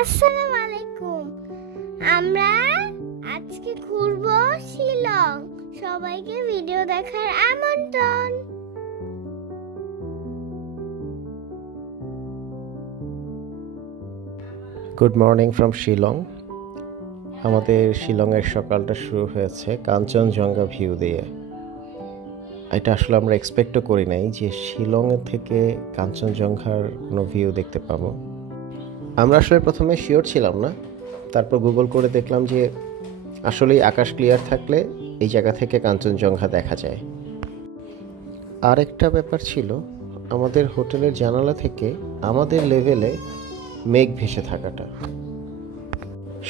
আসসালামু আলাইকুম। আমরা আজকে ঘুরবো শিলং। সবাইকে ভিডিও দেখার আমন্ত্রণ। Good morning from Shillong. আমাদের শিলংয়ের সকালটা শুরু হয়েছে কাঞ্চনজঙ্ঘা ভিউ দিয়ে। এটা আসলে আমরা এক্সপেক্টও করি নাই যে শিলংয়ের থেকে কাঞ্চনজঙ্ঘার কোনো ভিউ দেখতে পাবো। আমরা আসলে প্রথমে শিওর ছিলাম না, তারপর গুগল করে দেখলাম যে আসলেই আকাশ ক্লিয়ার থাকলে এই জায়গা থেকে কাঞ্চনজঙ্ঘা দেখা যায়। আরেকটা ব্যাপার ছিল, আমাদের হোটেলের জানালা থেকে আমাদের লেভেলে মেঘ ভেসে থাকাটা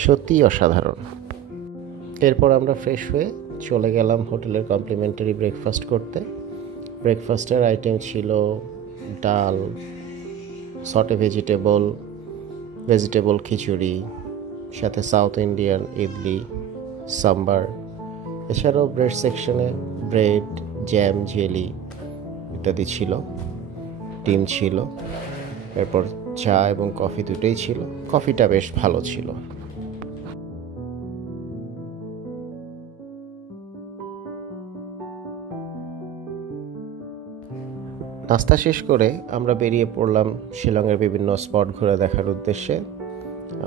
সত্যিই অসাধারণ। এরপর আমরা ফ্রেশ হয়ে চলে গেলাম হোটেলের কমপ্লিমেন্টারি ব্রেকফাস্ট করতে। ব্রেকফাস্টের আইটেম ছিল ডাল, সটে ভেজিটেবল খিচুড়ি, সাথে সাউথ ইন্ডিয়ান ইডলি, সাম্বার। এছাড়াও ব্রেড সেকশনে ব্রেড, জ্যাম, জেলি ইত্যাদি ছিল। ডিম ছিল। এরপর চা এবং কফি দুটোই ছিল। কফিটা বেশ ভালো ছিল। নাস্তা শেষ করে আমরা বেরিয়ে পড়লাম শিলংয়ের বিভিন্ন স্পট ঘুরে দেখার উদ্দেশ্যে।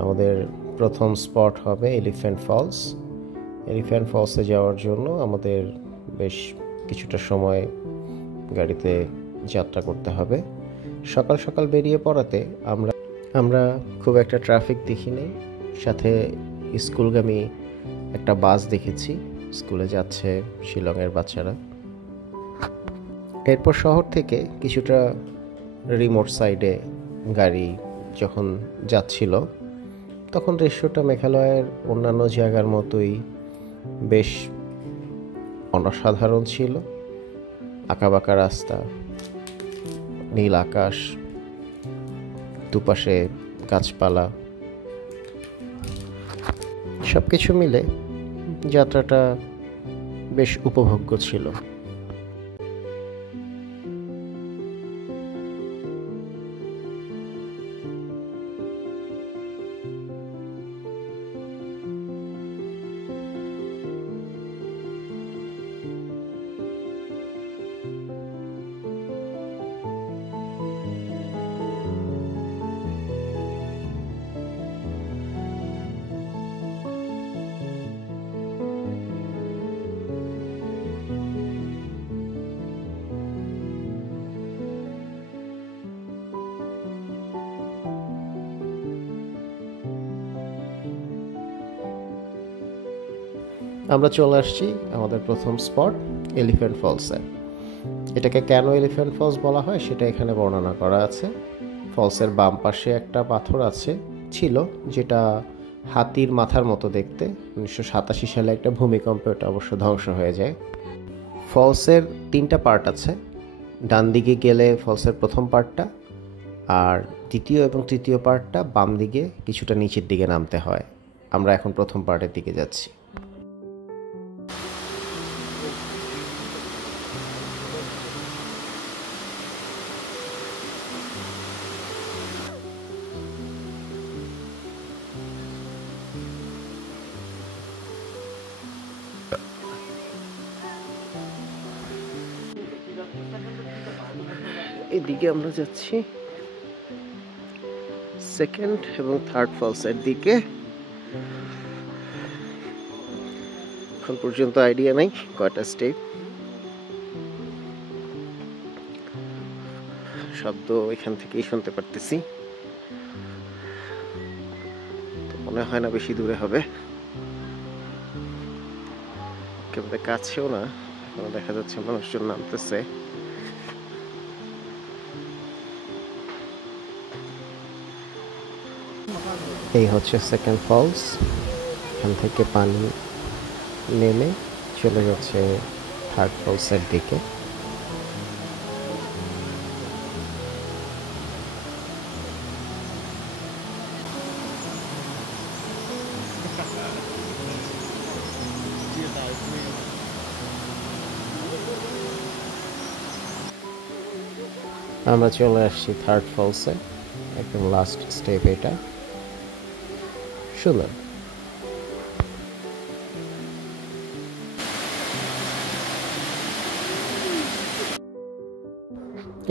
আমাদের প্রথম স্পট হবে এলিফ্যান্ট ফলস। এলিফ্যান্ট ফলসে যাওয়ার জন্য আমাদের বেশ কিছুটা সময় গাড়িতে যাত্রা করতে হবে। সকাল সকাল বেরিয়ে পড়াতে আমরা খুব একটা ট্রাফিক দেখিনি। সাথে স্কুলগামী একটা বাস দেখেছি, স্কুলে যাচ্ছে শিলংয়ের বাচ্চারা। এরপর শহর থেকে কিছুটা রিমোট সাইডে গাড়ি যখন যাচ্ছিল, তখন দৃশ্যটা মেঘালয়ের অন্যান্য জায়গার মতোই বেশ অসাধারণ ছিল। আঁকাবাঁকা রাস্তা, নীল আকাশ, দুপাশে গাছপালা, সব কিছু মিলে যাত্রাটা বেশ উপভোগ্য ছিল। আমরা চলে আসছি আমাদের প্রথম স্পট এলিফ্যান্ট ফলসে। এটাকে কেন এলিফ্যান্ট ফলস বলা হয় সেটা এখানে বর্ণনা করা আছে। ফলসের বাম পাশে একটা পাথর ছিল যেটা হাতির মাথার মতো দেখতে। 1987 সালে একটা ভূমিকম্পে ওটা অবশ্য ধ্বংস হয়ে যায়। ফলসের 3টা পার্ট আছে। ডান দিকে গেলে ফলসের প্রথম পার্টটা, আর দ্বিতীয় এবং তৃতীয় পার্টটা বাম দিকে কিছুটা নিচের দিকে নামতে হয়। আমরা এখন প্রথম পার্টের দিকে যাচ্ছি। এদিকে আমরা যাচ্ছি সেকেন্ড এবং থার্ড ফলসের দিকে। এখন পর্যন্ত আইডিয়া নাই কয়টা স্টেপ। শব্দ এখান থেকেই শুনতে পারতেছি, তো মনে হয় না বেশি দূরে হবে। একেবারে কাছেও না, এখনো দেখা যাচ্ছে মানুষজন নামতেছে। এই হচ্ছে সেকেন্ড ফলস। এখান থেকে পানি নেমে চলে যাচ্ছে থার্ড ফলসের দিকে। আমরা চলে আসছি থার্ড ফলসে, একদম লাস্ট স্টেপ এটা। সুন্দর।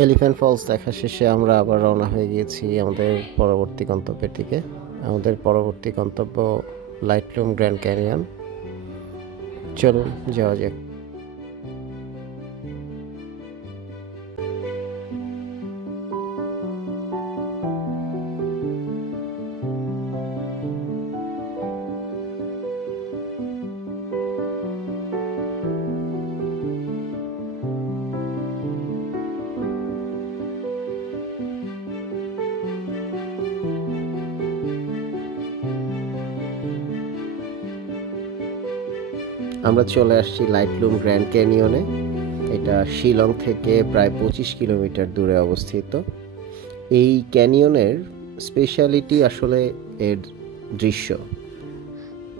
এলিফ্যান্ট ফলস দেখা শেষে আমরা আবার রওনা হয়ে গিয়েছি আমাদের পরবর্তী গন্তব্যের দিকে। আমাদের পরবর্তী গন্তব্য লাইটলুম গ্র্যান্ড ক্যানিয়ন। চলুন যাওয়া যাক। আমরা চলে আসছি লাইটলুম গ্র্যান্ড ক্যানিয়নে। এটা শিলং থেকে প্রায় 25 কিলোমিটার দূরে অবস্থিত। এই ক্যানিয়নের স্পেশালিটি আসলে এর দৃশ্য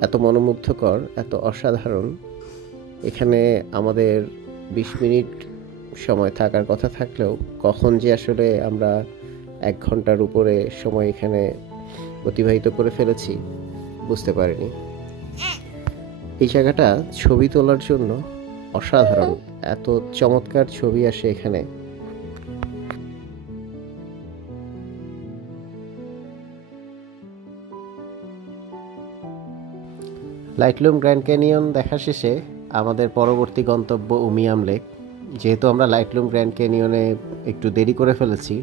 এত মনোমুগ্ধকর, এত অসাধারণ। এখানে আমাদের 20 মিনিট সময় থাকার কথা থাকলেও কখন যে আসলে আমরা 1 ঘন্টার উপরে সময় এখানে অতিবাহিত করে ফেলেছি বুঝতে পারিনি। এই জায়গাটা ছবি তোলার জন্য অসাধারণ, এত চমৎকার ছবি আসে এখানে। লাইটলুম গ্র্যান্ড ক্যানিয়ন দেখা শেষে আমাদের পরবর্তী গন্তব্য উমিয়াম লেক। যেহেতু আমরা লাইটলুম গ্র্যান্ড ক্যানিয়নে একটু দেরি করে ফেলেছি,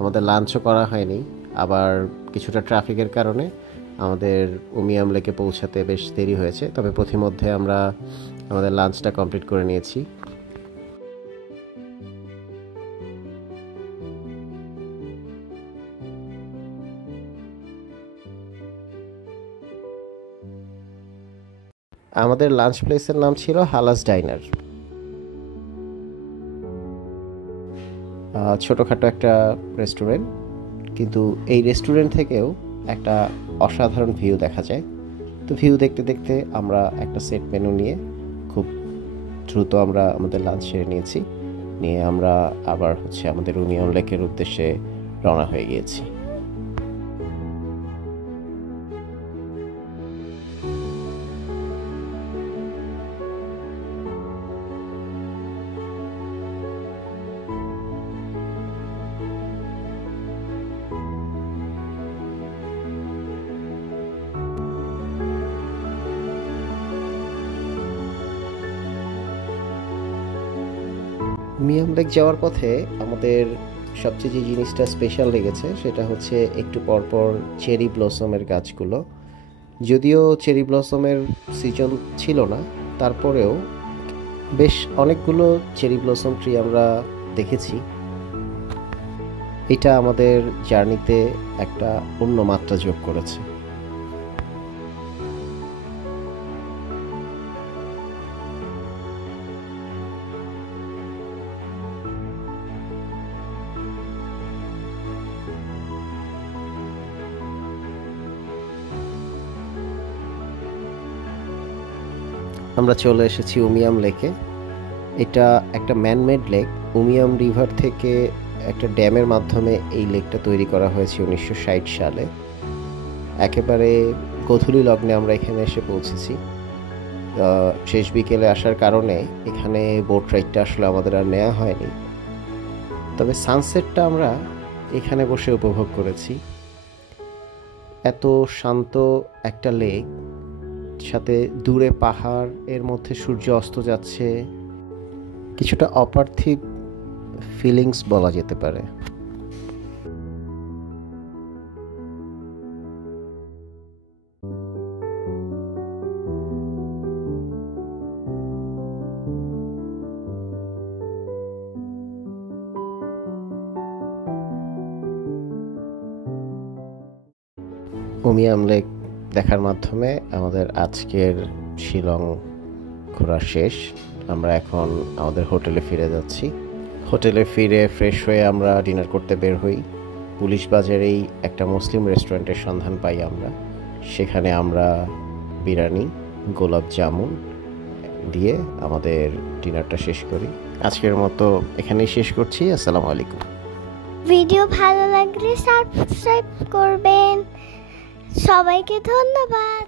আমাদের লাঞ্চও করা হয়নি, আবার কিছুটা ট্রাফিকের কারণে আমাদের উমিয়াম লেকে পৌঁছাতে বেশ দেরি হয়েছে। তবে পথিমধ্যে আমরা আমাদের লাঞ্চটা কমপ্লিট করে নিয়েছি। আমাদের লাঞ্চ প্লেসের নাম ছিল হালাস ডাইনার। ছোটোখাটো একটা রেস্টুরেন্ট, কিন্তু এই রেস্টুরেন্ট থেকেও একটা অসাধারণ ভিউ দেখা যায়। তো ভিউ দেখতে দেখতে আমরা একটা সেট মেনু নিয়ে খুব দ্রুত আমরা আমাদের লাঞ্চ সেরে নিয়েছি। নিয়ে আমরা আবার আমাদের উমিয়াম লেকের উদ্দেশ্যে রওনা হয়ে গিয়েছি। উমিয়াম লেক যাওয়ার পথে আমাদের সবচেয়ে যে জিনিসটা স্পেশাল লেগেছে সেটা হচ্ছে একটু পরপর চেরি ব্লসমের গাছগুলো। যদিও চেরি ব্লসমের সিজন ছিল না, তারপরেও বেশ অনেকগুলো চেরি ব্লসম ট্রি আমরা দেখেছি। এটা আমাদের জার্নিতে একটা অন্য মাত্রা যোগ করেছে। আমরা চলে এসেছি উমিয়াম লেকে। এটা একটা ম্যানমেড লেক। উমিয়াম রিভার থেকে একটা ড্যামের মাধ্যমে এই লেকটা তৈরি করা হয়েছে 1960 সালে। একেবারে গোধূলি লগ্নে আমরা এখানে এসে পৌঁছেছি। শেষ বিকেলে আসার কারণে এখানে বোট রাইডটা আসলে আমাদের আর নেওয়া হয়নি, তবে সানসেটটা আমরা এখানে বসে উপভোগ করেছি। এত শান্ত একটা লেক, সাথে দূরে পাহাড়, এর মধ্যে সূর্য অস্ত যাচ্ছে, কিছুটা অপার্থিব ফিলিংস বলা যেতে পারে। উমিয়াম লেক দেখার মাধ্যমে আমাদের আজকের শিলং ঘোরা শেষ। আমরা এখন আমাদের হোটেলে ফিরে যাচ্ছি। হোটেলে ফিরে ফ্রেশ হয়ে আমরা ডিনার করতে বের হই। পুলিশ বাজারেই একটা মুসলিম রেস্টুরেন্টের সন্ধান পাই আমরা। সেখানে আমরা বিরিয়ানি, গোলাপ জামুন দিয়ে আমাদের ডিনারটা শেষ করি। আজকের মতো এখানেই শেষ করছি। আসসালামু আলাইকুম। ভিডিও ভালো লাগলে সাবস্ক্রাইব করবেন। সবাইকে ধন্যবাদ।